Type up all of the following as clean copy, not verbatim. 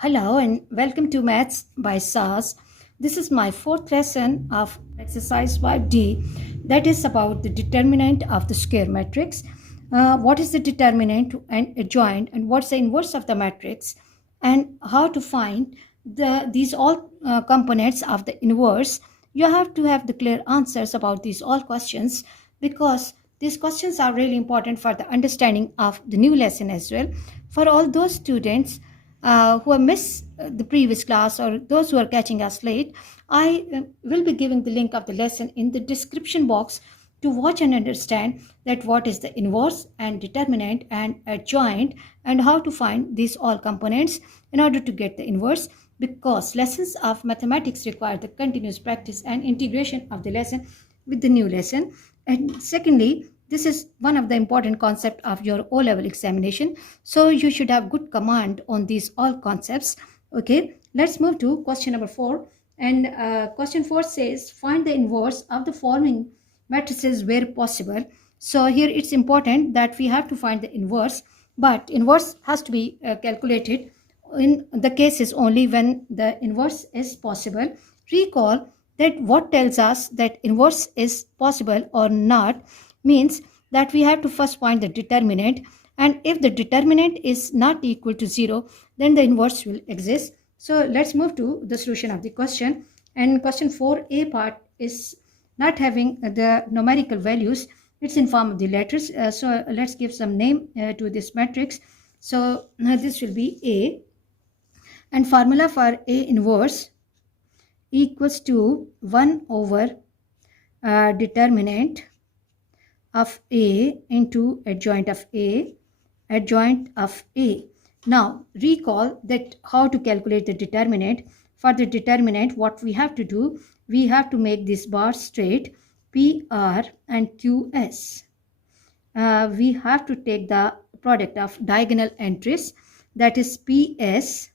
Hello and welcome to Maths by SAS. This is my fourth lesson of exercise 5D, that is about the determinant of the square matrix. What is the determinant and adjoint, and what's the inverse of the matrix, and how to find these all components of the inverse. You have to have the clear answers about these all questions, because these questions are really important for the understanding of the new lesson as well. For all those students who have missed the previous class, or those who are catching us late, I will be giving the link of the lesson in the description box to watch and understand that what is the inverse and determinant and adjoint, and how to find these all components in order to get the inverse, because lessons of mathematics require the continuous practice and integration of the lesson with the new lesson. And secondly, this is one of the important concepts of your O-level examination, so you should have good command on these all concepts. Okay, let's move to question number 4. And question 4 says, find the inverse of the following matrices where possible. So here it's important that we have to find the inverse, but inverse has to be calculated in the cases only when the inverse is possible. Recall that what tells us that inverse is possible or not means that we have to first find the determinant, and if the determinant is not equal to 0, then the inverse will exist. So let's move to the solution of the question. And question 4a part is not having the numerical values, it's in form of the letters. So let's give some name to this matrix. So this will be A, and formula for A inverse equals to 1 over determinant of A into adjoint of A, adjoint of A. Now recall that how to calculate the determinant. For the determinant, what we have to do, we have to make this bar straight, PR and QS. We have to take the product of diagonal entries, that is PS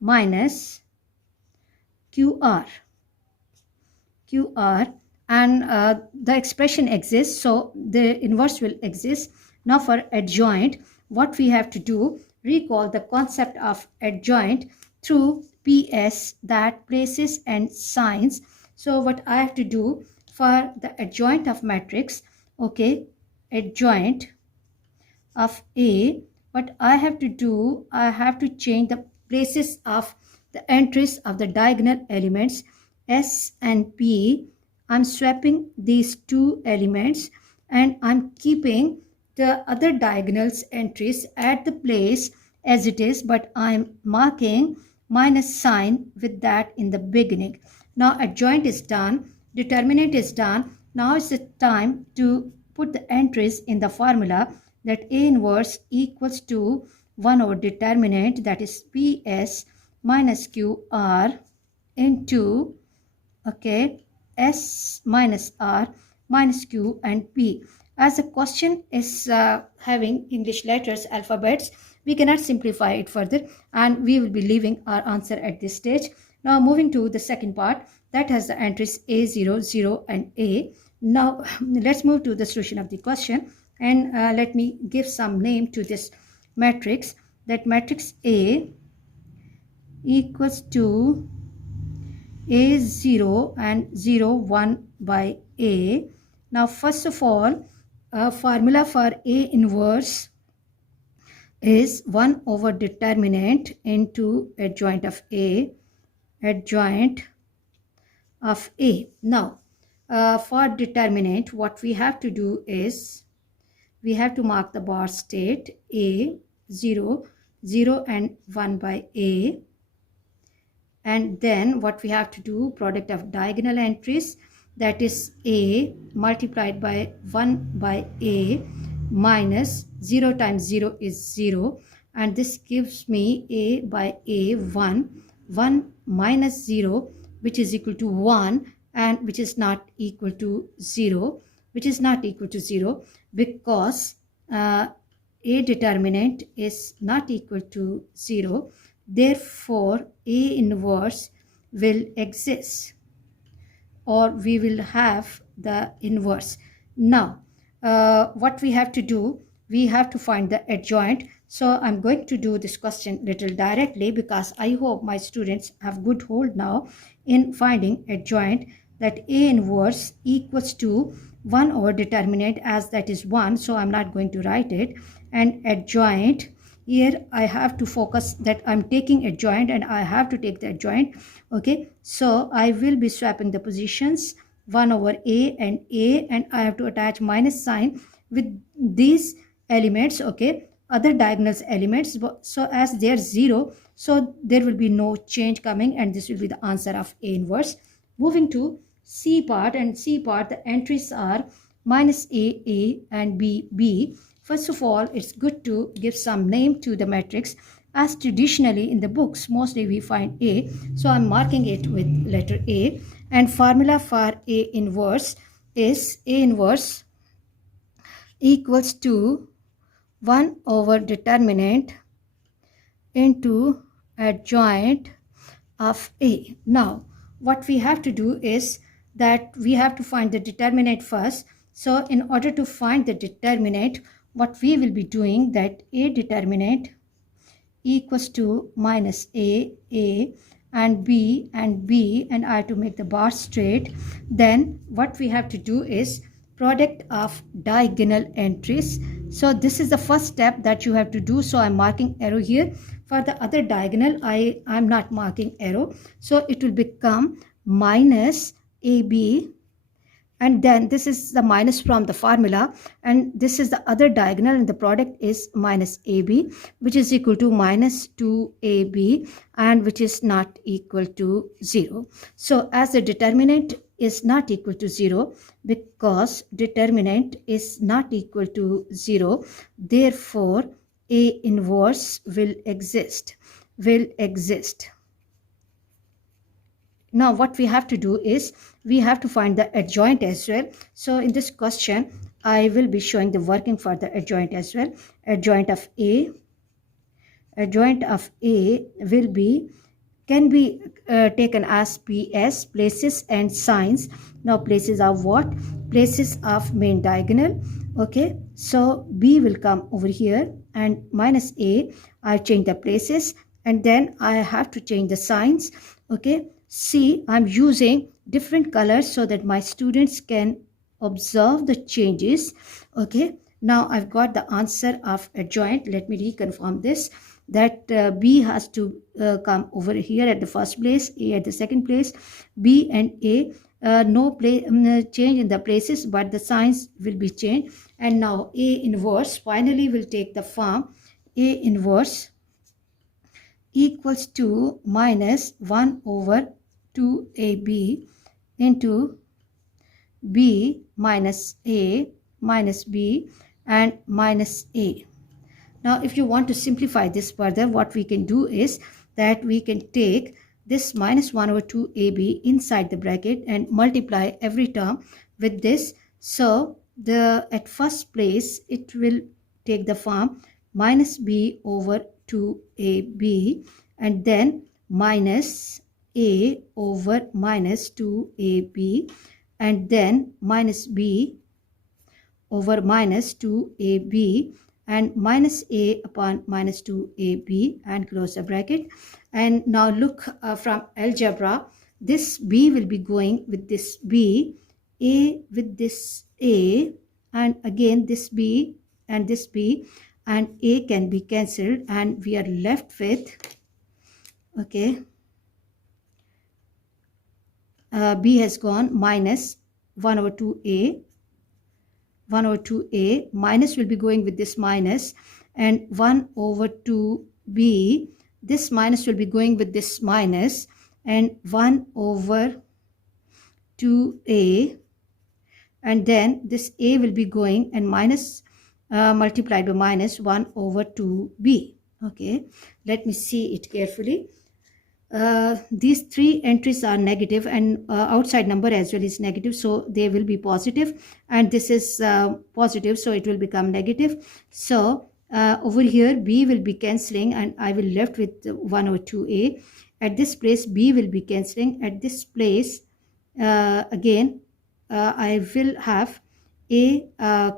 minus QR. And the expression exists, so the inverse will exist. Now for adjoint, what we have to do, recall the concept of adjoint through PS, that places and signs. So what I have to do for the adjoint of matrix, okay, adjoint of A, what I have to do, I have to change the places of the entries of the diagonal elements S and P. I'm swapping these two elements, and I'm keeping the other diagonals entries at the place as it is, but I'm marking minus sign with that in the beginning. Now adjoint is done, determinant is done. Now it's the time to put the entries in the formula, that A inverse equals to 1 over determinant, that is PS minus QR into, okay, S minus R minus Q and P. As the question is having English letters, alphabets, we cannot simplify it further, and we will be leaving our answer at this stage. Now moving to the second part, that has the entries A0, 0 and A. Now let's move to the solution of the question, and let me give some name to this matrix. That matrix A equals to A0 and 0, 1 by A. Now first of all, formula for A inverse is 1 over determinant into adjoint of A, adjoint of A. Now for determinant, what we have to do is we have to mark the bar state A, 0, 0 and 1 by A. And then what we have to do, product of diagonal entries, that is A multiplied by 1 by A minus 0 times 0 is 0, and this gives me A by A 1, 1 minus 0, which is equal to 1, and which is not equal to 0, which is not equal to 0 because A determinant is not equal to 0. Therefore, A inverse will exist, or we will have the inverse. Now, what we have to do, we have to find the adjoint. So I'm going to do this question little directly because I hope my students have good hold now in finding adjoint, that A inverse equals to 1 over determinant, as that is 1, so I'm not going to write it. And adjoint, here I have to focus that I'm taking adjoint and I have to take the adjoint. Okay, so I will be swapping the positions 1 over A, and I have to attach minus sign with these elements, okay, other diagonal elements. So as they are 0, so there will be no change coming, and this will be the answer of A inverse. Moving to C part, and C part the entries are minus A, and B. First of all, it's good to give some name to the matrix, as traditionally in the books mostly we find A, so I'm marking it with letter A. And formula for A inverse is A inverse equals to 1 over determinant into adjoint of A. Now what we have to do is that we have to find the determinant first. So in order to find the determinant, what we will be doing, that A determinant equals to minus A, and B, and I have to make the bar straight. Then what we have to do is product of diagonal entries. So this is the first step that you have to do, so I'm marking arrow here. For the other diagonal, I'm not marking arrow, so it will become minus AB, and then this is the minus from the formula, and this is the other diagonal, and the product is minus AB, which is equal to minus 2AB, and which is not equal to 0. So as the determinant is not equal to 0, because determinant is not equal to 0, therefore A inverse will exist. Now what we have to do is we have to find the adjoint as well. So in this question I will be showing the working for the adjoint as well. Adjoint of A will be, can be taken as PS, places and signs. Now places of what? Places of main diagonal. Okay, so B will come over here, and minus A, I change the places, and then I have to change the signs. Okay, see, I'm using different colors so that my students can observe the changes. Okay, now I've got the answer of adjoint. Let me reconfirm this, that B has to come over here at the first place, A at the second place. B and A, no change in the places, but the signs will be changed. And now A inverse finally will take the form A inverse equals to minus 1 over 2AB into B minus A minus B and minus A. Now if you want to simplify this further, what we can do is that we can take this minus 1 over 2AB inside the bracket and multiply every term with this. So the at first place it will take the form minus B over 2AB, and then minus A over minus 2AB, and then minus B over minus 2AB, and minus A upon minus 2AB, and close the bracket. And now look from algebra, this B will be going with this B, A with this A, and again this B and this B, and A can be cancelled, and we are left with, okay, B has gone minus 1 over 2A, minus will be going with this minus, and 1 over 2B, this minus will be going with this minus, and 1 over 2A, and then this A will be going, and minus multiplied by minus 1 over 2B. Okay, let me see it carefully. These three entries are negative, and outside number as well is negative, so they will be positive, and this is positive, so it will become negative. So over here B will be cancelling, and I will left with 1 over 2A. At this place B will be cancelling. At this place again I will have A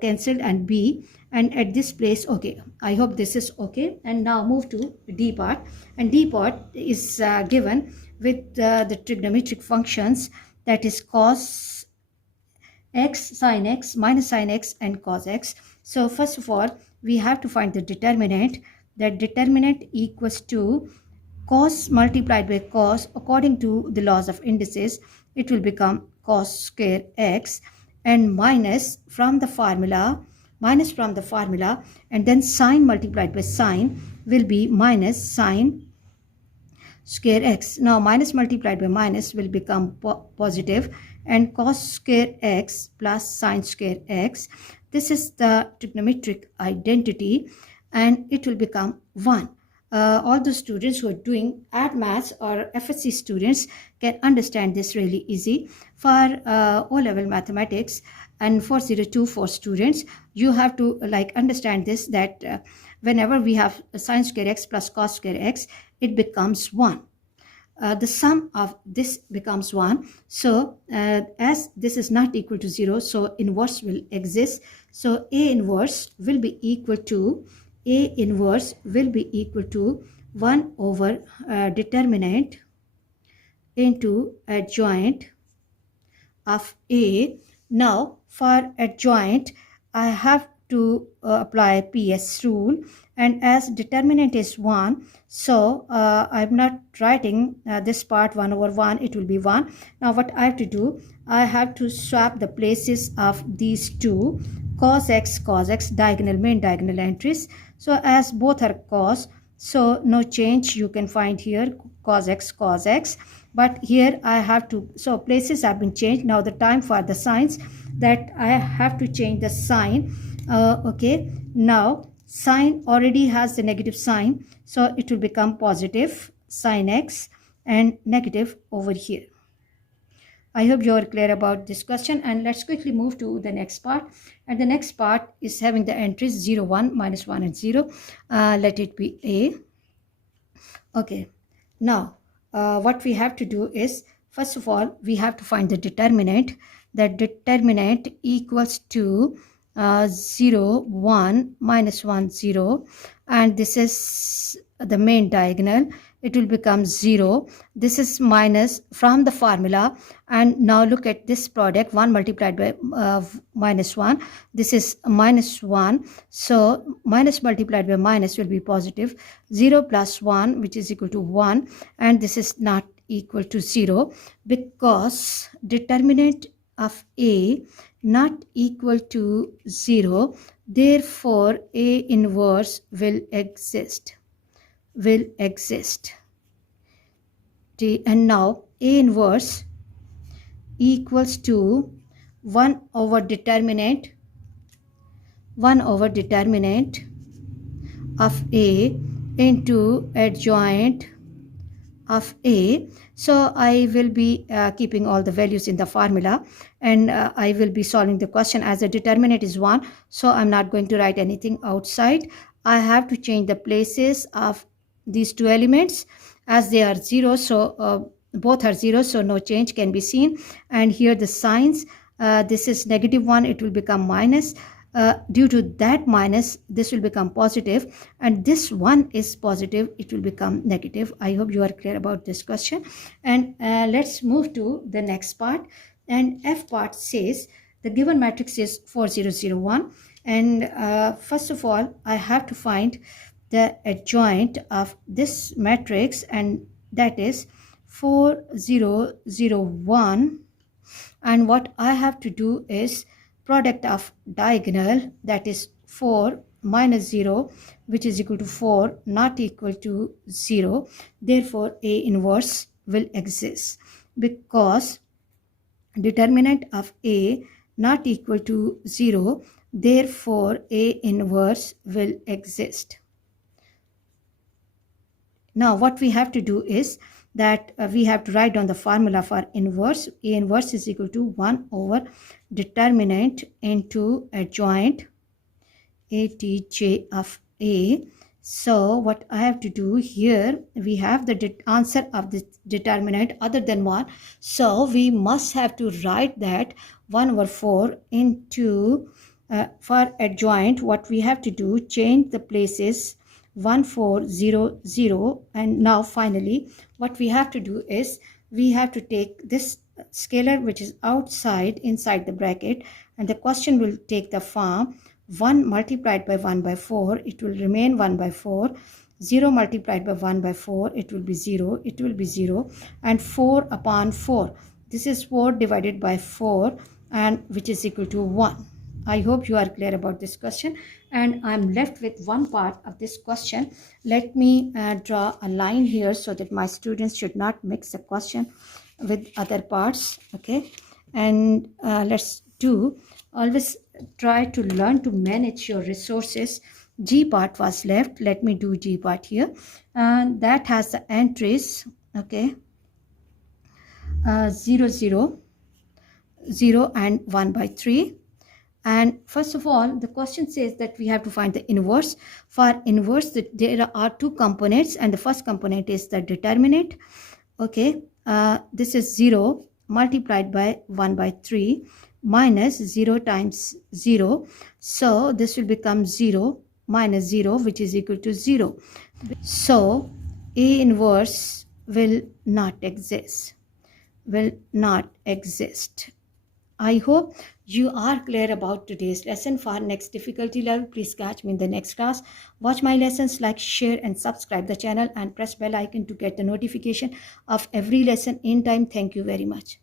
cancelled and B, and at this place, okay, I hope this is okay. And now move to D part, and D part is given with the trigonometric functions, that is cos x, sin x, minus sin x, and cos x. So first of all, we have to find the determinant. That determinant equals to cos multiplied by cos. According to the laws of indices, it will become cos square x, and minus from the formula, and then sine multiplied by sine will be minus sine square x. Now minus multiplied by minus will become positive, and cos square x plus sine square x. This is the trigonometric identity, and it will become 1. All the students who are doing add maths or FSC students can understand this really easy. For O-level mathematics and 402 students, you have to understand this, that whenever we have sine square x plus cos square x, it becomes 1. The sum of this becomes 1. So as this is not equal to 0, so inverse will exist. So A inverse will be equal to 1 over determinant into adjoint of A. Now for adjoint, I have to apply PS rule, and as determinant is 1, so I'm not writing this part 1 over 1, it will be 1. Now what I have to do, I have to swap the places of these two, cos x, diagonal, main diagonal entries. So as both are cos, so no change you can find here, cos x, but here I have to, so places have been changed. Now the time for the signs, that I have to change the sign. Okay, now sine already has the negative sign, so it will become positive sine x, and negative over here. I hope you are clear about this question, and let's quickly move to the next part. And the next part is having the entries 0, 1, minus 1, and 0. Let it be A. Okay, now what we have to do is, first of all, we have to find the determinant. That determinant equals to 0, 1, minus 1, 0, and this is the main diagonal. It will become 0. This is minus from the formula, and now look at this product, 1 multiplied by minus 1. This is minus 1, so minus multiplied by minus will be positive. 0 plus 1, which is equal to 1, and this is not equal to 0, because determinant of A not equal to 0, therefore A inverse will exist. And now A inverse equals to 1 over determinant of A into adjoint of A. So I will be keeping all the values in the formula, and I will be solving the question. As the determinant is 1, so I'm not going to write anything outside. I have to change the places of these two elements, as they are 0, so both are 0, so no change can be seen. And here the signs, this is negative 1, it will become minus. Due to that minus, this will become positive, and this one is positive, it will become negative. I hope you are clear about this question. And let's move to the next part. And F part says the given matrix is 4001, and first of all, I have to find the adjoint of this matrix, and that is 4001. And what I have to do is product of diagonal, that is 4 minus 0, which is equal to 4, not equal to 0. Therefore A inverse will exist, because determinant of A not equal to 0, therefore A inverse will exist. Now what we have to do is that we have to write down the formula for inverse. A inverse is equal to 1 over determinant into adjoint ATJ of A. So what I have to do here, we have the answer of the determinant other than 1. So we must have to write that 1 over 4 into, for adjoint, what we have to do, change the places 1, 4, 0, 0. And now finally, what we have to do is, we have to take this scalar which is outside inside the bracket, and the question will take the form 1 multiplied by 1 by 4, it will remain 1 by 4. 0 multiplied by 1 by 4, it will be 0, it will be 0, and 4 upon 4. This is 4 divided by 4, and which is equal to 1. I hope you are clear about this question, and I'm left with one part of this question. Let me draw a line here so that my students should not mix the question with other parts. Okay, and let's do, always try to learn to manage your resources. G part was left. Let me do G part here, and that has the entries. Okay, 0, 0, 0 and 1 by 3. And first of all, the question says that we have to find the inverse. For inverse, there are two components, and the first component is the determinant. Okay, this is 0 multiplied by 1 by 3 minus 0 times 0. So this will become 0 minus 0, which is equal to 0. So A inverse will not exist. Will not exist. I hope you are clear about today's lesson. For next difficulty level, please catch me in the next class. Watch my lessons, like, share and subscribe the channel, and press bell icon to get the notification of every lesson in time. Thank you very much.